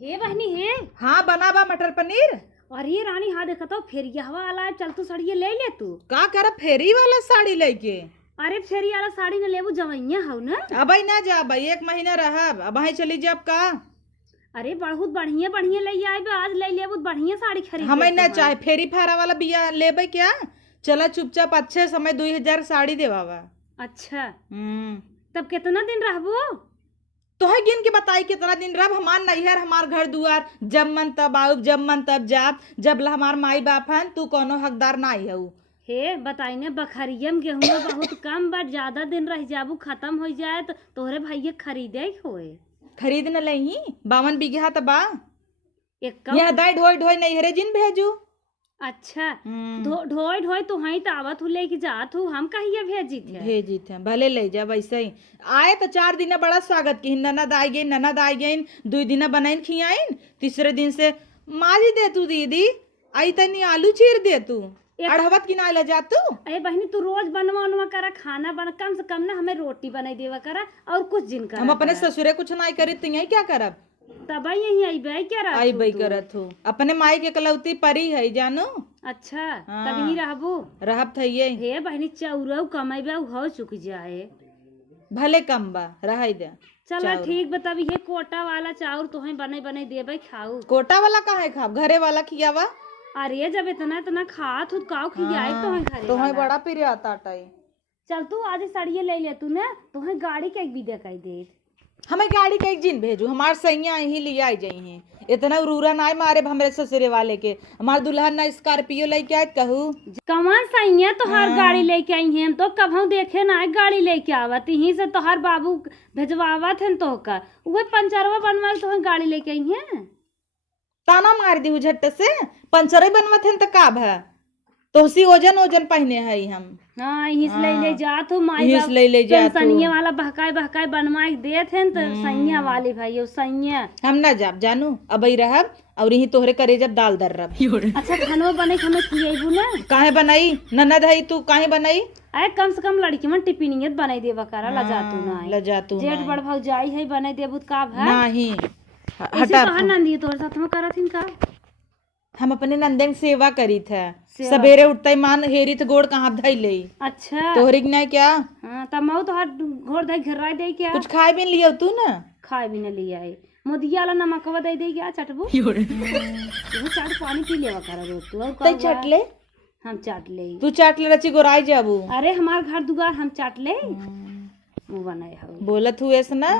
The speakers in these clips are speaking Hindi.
हे बहनी हे। हाँ बना बा मटर पनीर। अरे रानी हाँ देखा तो फेरिया हवा वाला है, चल तू साड़ी ले ले तू। का कर फेरी वाला साड़ी लेके? अरे फेरी वाला साड़ी न लेबू जवैया हव ना। अब ना जा भाई, 1 महीना रहब, अब चली जाब का। अरे बहुत बढ़िया बढ़िया ले आए आज ले लेबू बढ़िया साड़ी खरीद। हम ना चाहे फेरी फारा वाला बिया लेबे क्या। चला चुपचाप अच्छे समय 2000 साड़ी देवा। अच्छा तब कितना दिन रहबो? तो है गिन के बताई कितना दिन रब। हमार नैहर हमार घर दुआर, जब मन तब आऊ, जब मन तब जाब, जब हमार माई बाप हन, तू कोनो हकदार नहीं है। हे बताई ने बखरिया में गेहूं बहुत कम बट ज्यादा दिन रह जाबू खत्म हो जाए तो तोहरे भैया खरीदे होए। खरीद न लही 52 बीघा तबा एक यह दाई ढोई ढोई नैहरे जिन भेजू। अच्छा ढोई ढोई तो वहीं तो आवत हूँ लेके जात हूँ, हम कहिए भेजी थे भले ले जा। वैसे ही आए तो 4 दिन बड़ा स्वागत की, ननद आई गई 2 दिन बनाइन खियाइन, तीसरे दिन से मारी दे तू दीदी आई तनी आलू चीर दे तू अढ़वत की ना ले जा तू। अरे बहनी तू रोज बनवा उनवा करा खाना बन, कम से कम ना हमें रोटी बनाई देवा करा और कुछ दिन करा। हम अपने ससुरे कुछ नहीं करी तो यही क्या करब। तब यही आई बई क्या रहा आई बई करत हो, अपने माई के कलौती परी है जानू। अच्छा तब ही रहबू रहब थइये। हे बहनी चौरऊ कमाईबा हो चुक जाए भले कम बा रह दे। चलो ठीक बताबी हे कोटा वाला चाउर तोहे बने बने देबे खाऊ। कोटा वाला काहे खाब, घरे वाला खियावा। अरे जब इतना इतना खात हूँ काऊ खियाई तोहे घरे तोहे बड़ा प्रिय आता टाई। चल तू आज साड़िये ले ले तू ना, तोहे गाड़ी के भी देखाई दे। हमें गाड़ी के एक जिन भेजू, हमार सैया ही ले आई जाई हैं। इतना उरूरा ना मारे हमरे ससुरे वाले के। हमार दुल्हन ना स्कॉर्पियो लेके आए कहू। कमान सैया तोहार गाड़ी लेके आई हैं, तो कभू देखे ना गाड़ी लेके आवत ही से तोहार बाबू भेजवावत हैं तो का उहे पंचरवा बनवा तो गाड़ी लेके आई हैं। ताना मार दी झट से पंचर बनवत हैं तो का भा तोसी ओजन पहने है हम। हाँ हिस ले जात हूँ माई हिस ले जात सैया वाला बहकाए बनवाए देत हैं तो सैया वाली भाई सैया हम ना जाब जानू। अब ही रहब और यही तोहरे करे जब दाल दर रब। अच्छा खानो बने हमें खिएबू ना। काहे बनाई ननद है तू काहे बनाई? अरे कम से कम लड़की मन टिफिनियत बनाई देवा करा लजातू ना लजातू जेठ बड़ भौजाई है बनाई देबू का भाई नहीं हटा कहां नंदी तोर साथ में करत हिन का। हम अपने नंदन सेवा करी थे, सवेरे उठते मान हेरी तो गोड़ कहाँ धई ले। अच्छा तोहरी ना क्या? हां तब मऊ तो हाथ घोड़ धई घर दे क्या कुछ खाए भी लियो तू ना। खाए भी न लिया है मोदिया वाला नमकवा दे दे क्या चटबू वो चाट पानी पी लेवा करा रोज तू और तई चाट ले। हम चाट ले तू चाट ले रची गोराई जाबू। अरे हमार घर दुआर हम चाट ले मुंह बनाए हो बोलत हुए से ना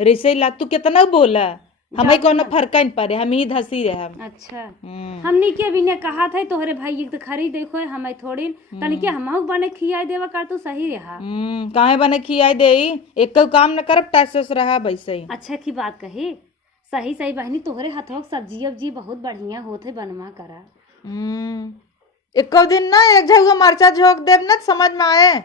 रिसे ला तू कितना बोला हमें कोनो फर्क नहीं पड़े, हम ही धसी रहे हम। अच्छा हमनी के भी ने कहा था तोहरे भाई एक तो खरीद देखो हमें थोड़ी तनी के हमहु बने खियाई देवा कर तू सही रहा। काहे बने खियाई देई एक काम न करब टैसेस रहा वैसे ही। अच्छा की बात कही सही सही बहनी तोहरे हाथों सब्जी अब्जी बहुत बढ़िया होते बनवा करा। एक दिन ना एक झुआ मरचा झोंक देव ना समझ में आए।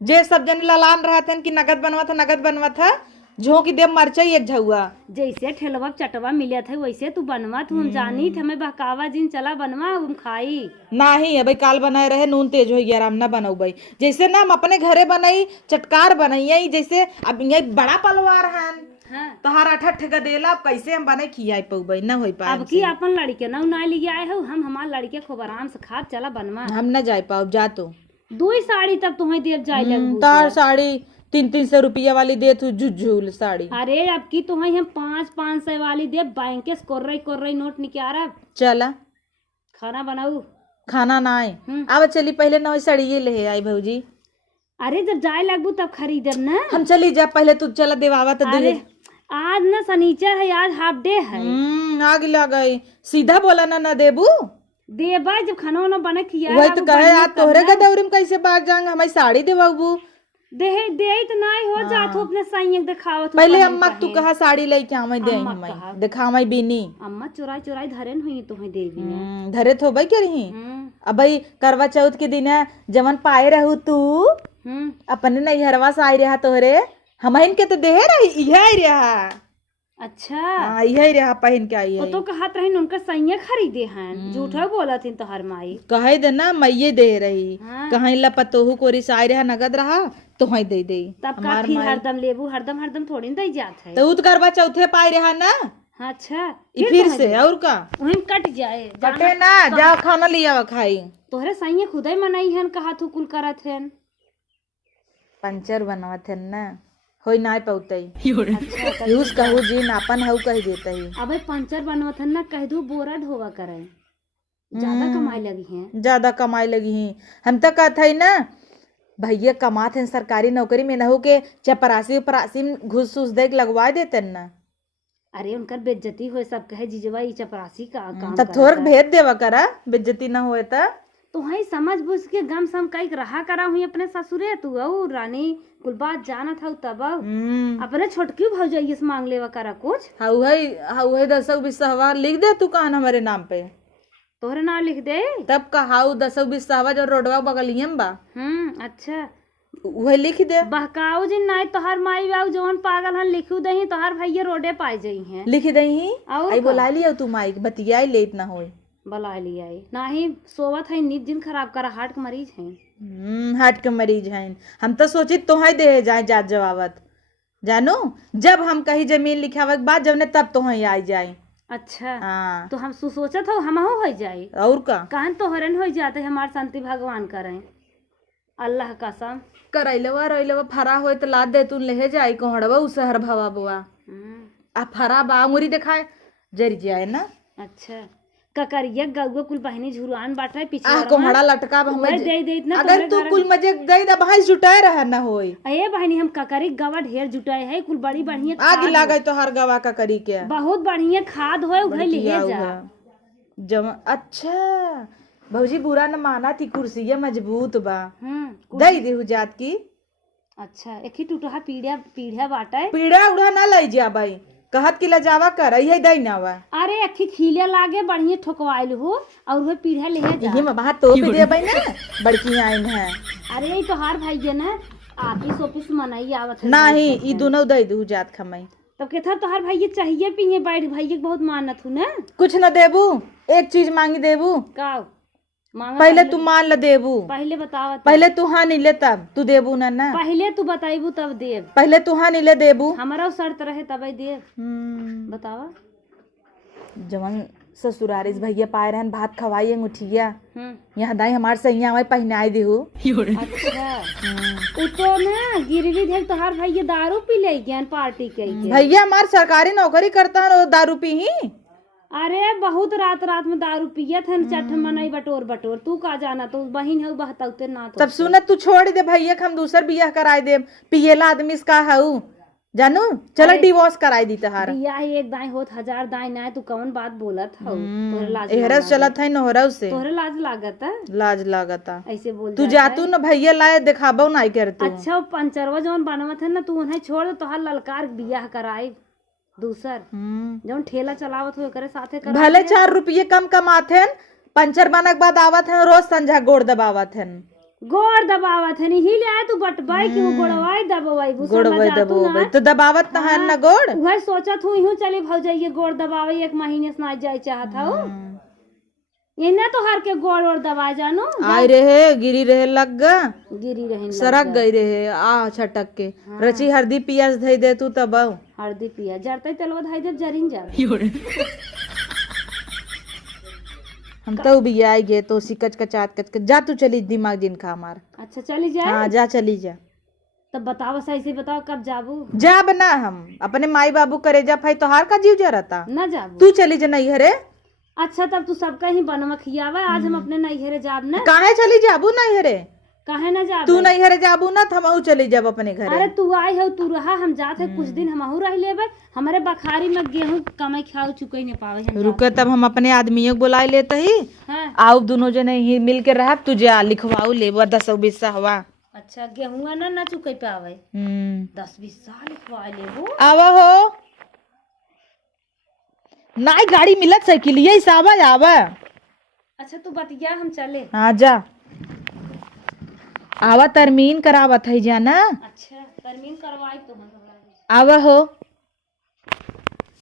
जे सब जन ललान रहते कि नगद बनवा था झोंकी देव मरचा एक झुआ। जैसे ठेलवा चटवा मिले थे वैसे तू बनवा तू हम जानी थे हमें बहकावा जिन चला बनवा हम खाई नहीं है भाई काल बनाए रहे नून तेज हो गया आराम ना बनाऊ भाई। जैसे ना हम अपने घरे बनाई चटकार बनाई जैसे अब ये बड़ा पलवार है हाँ। तोहार 8 गदेला अब कैसे हम बने खियाई पऊबई ना होई पाए। अब की अपन लड़के ना ना लिए आए हो हम हमार लड़के खूब आराम से खा चला बनवा। हम ना जाए पाओ जा तो 2 साड़ी तब तुम्हें देव जाए लगू तार साड़ी 300 रुपया वाली दे तू झुझुल साड़ी। अरे अब की तुम्हें हम 500 वाली दे बैंक के कोर्रई नोट निकाल चला खाना बनाऊ। खाना ना आए अब चली पहले ना साड़ी ले आई भौजी। अरे जब जाए लगू तब खरीदब ना। हम चली जा पहले तू चला देवावा तो अरे आज ना शनिचर है आज हाफ डे है। आग लग सीधा बोला ना देबू देबा जब खाना वाना बने खिया वही तो कहे आज तोहरे के दौरी में कैसे बाग जाएंगे हमें साड़ी देवाबू दे तो नहीं हो जात हो अपने साईं दिखावत पहले अम्मा तू कहा साड़ी लेके आवे दे हमें दिखावे बीनी अम्मा चुराई धरन हुई तुम्हें देवी ने धरे थो भाई करही। अब भाई करवा चौथ के दिन जमन पाए रहू तू अपने नैहरवा से आई रहा तोहरे हम इनके तो देह रही यही रहा। अच्छा यही रहा पहन के आई तो कहत रही उनका सैया खरीदे हैं झूठा बोला थी तोहर माई कहे दे ना मैये दे रही कहीं लपतोहू कोरी साई रहा नगद रहा तो ही दे दे तब का फिर हरदम लेबू हरदम थोड़ी दे जात है तो करवा चौथे पाई रहा ना हाँ, अच्छा ई फिर से और का वहीं कट जाए कटे ना जा खाना लिया खाई तोहरे सही खुद ही मनाई हन कहा तू कुल करत हन पंचर बनवत है ना होई ना पौतई अच्छा यूज कहू जी नापन हऊ कह देता ही अबे पंचर बनवत हन ना कह दू बोरा ढोवा करे ज्यादा कमाई लगी है ज्यादा कमाई लगी ही हम तो कहत है ना भैया कमात हैं सरकारी नौकरी में न हो के चपरासी उपरासी में घुस उस दे के लगवा देते न। अरे उनकर बेइज्जती होए सब कहे जीजवा ई चपरासी का काम तब थोड़ा भेद देवा करा बेइज्जती ना होए तो वही समझ बुझ के गम सम कई रहा करा हुई अपने ससुरे तू और रानी कुल बात जाना था तब अपने छोटकी भौजाइये से मांग लेवा करा कुछ हाउ है 10-20 लिख दे तू कान हमारे नाम पे तोहरे नाम लिख दे तब का हाउ 10-20 जो रोडवा बगलिए में बा अच्छा वही लिख दे बहकाऊ जी नहीं तोहर माई बाबू जवन पागल हन लिखू दही तोहर भैया रोडे पाई जाई हैं लिख दही आई बोला लिया तू माई बतियाई लेट ना होई बुला लिया नाही सोवत है नींद दिन खराब करा हार्ट के मरीज हैं हार्ट के मरीज हैं हम तो सोची तोहे दे जाए जात जवाबत जानो जब हम कहीं जमीन लिखावे के बाद जब ने तब तोहे आई जाए अच्छा हाँ तो हम सोचत हो हम हो जाए और का कान तो हरन हो जाते हमार शांति भगवान करें अल्लाह कसम करैलवा रैलवा फरा होए तो लाद दे तू ले जाई कोहड़वा उ शहर भवा बुआ आ फरा बा मुरी देखाए जरी जाए ना अच्छा ककरिया गौगो कुल बहनी झुरान बाटे पीछे आ कोहड़ा लटका वही दे दे इतना अगर तू कुल मजे दे द भाई जुटाए रहा ना होई अये बहनी हम ककरी गवा ढेर जुटाए है कुल बड़ी बढ़िया आग लागे तो हर गवा का करी के बहुत बढ़िया खाद होए उहे ले जा जम अच्छा भौजी बुरा न माना थी कुर्सिया मजबूत बा कुर्सी- दई देहु जात की अच्छा एक ही टूटा पीढ़िया पीढ़िया बाटे पीड़ा उड़ा ना लई जा भाई कहत की लजावा कर यही दई ना वा अरे अखी खीले लागे बढ़िया ठोकवाइल हो और वह पीढ़िया ले जा यही में बाहर तो भी दे भाई ना बड़की आइन है अरे ये तो हार भाई ना आपिस ओपिस मनाई आवत है नहीं ई दोनों दई देहु जात खमई तब के था तोहार भाई चाहिए पिए बैठ भाई बहुत मानत हूँ ना कुछ न देबू एक चीज मांगी देबू का मांगा पहले तू मान ल देबू पहले बतावा पहले तू हाँ नहीं ले तब तू देबू ना ना पहले तू बताइबू तब देव पहले तू हाँ नहीं ले देबू हमारा शर्त रहे तब देव बतावा जवन ससुरारिस भैया पाए रहन भात खवाई अंगूठिया हम्म यहाँ दाई हमार सैया हमारे पहनाई देहू अच्छा उ तो ना गिरवी धर तोहार भैया दारू पी ले ज्ञान पार्टी के भैया हमार सरकारी नौकरी करता है और दारू पी ही अरे बहुत रात रात में दारू पियत है चट मनाई बटोर बटोर तू का जाना तो बहिन है बहतौते ना तो तब सुन तू छोड़ दे भैया हम दूसर बियाह कराई दे पियला आदमी का हऊ जानू चलो डिवोर्स कराई दी तहार बियाह एक दाई होत 1000 दाई ना तू कौन बात बोलत हौ तोहरे लाज एहरस चलत है नोहरा से तोहरे लाज लागत है लाज लागता ऐसे बोल तू जातू न भैया लाए दिखाबो नहीं करतू अच्छा पंचरवा जौन बनवत है ना तू उन्हें छोड़ दे तोहार ललकार बियाह कराई दूसर जौन ठेला चलावत हो करे साथे कर भले 4 रुपये कम कमाते हैं पंचर बनक बाद आवत है रोज संझा गोड़ दबावत है गोड़ दबावत है ही ले आए तू बटबाई कि वो गोड़वाई दबवाई गोड़वाई दबावई तो दबावत त है ना गोड़ वही सोचत हूँ यूं चली भौजाइये गोड़ दबावे 1 महीने से ना जाए चाहत हूँ ये ना तो हर के गोड़ और दबा जानो आए रहे गिरी रहे लग गा गिरी रहे सरक गई रहे आ छटक के रची हरदी पियाज धई दे तू तब हरदी पिया जरते तेलवा धाई दे जरिन जा हम तो भी आई गे तो सिकच कचात कच जा तू चली दिमाग दिन खा मार अच्छा चली जाए हाँ जा चली जा तब बताओ सही से बताओ कब जाबू जा बना हम अपने माई बाबू करे जा भाई तोहार का जीव जा रहता न जाबू तू चली जा नहीं हरे अच्छा तब तू सबका ही बनवा खियावा आज हम अपने नैहरे जाब ना काहे चली जाबू नहीं हरे काहे ना जाब तू नहीं हरे जाबू ना हम चली जाब अपने घर अरे तू आई हो तू रहा हम जात है कुछ दिन हमहू रह लेबे हमारे बखारी में गेहूं कमाई खाओ चुके ही नहीं पावे हम रुके तब हम अपने आदमियों को बुला लेते ही हाँ आओ दोनों जने ही मिल के रह तुझे लिखवाऊ ले 10-20 हवा अच्छा गेहूं ना चुके पावे 10-20 साल लिखवा लेबो आवा हो नाई गाड़ी मिलत साइकिलिया हिसाब आवा अच्छा तू बतिया हम चले हाँ जा आवा तरमीन करावत है जाना अच्छा तरमीन करवाई तो हम आवा हो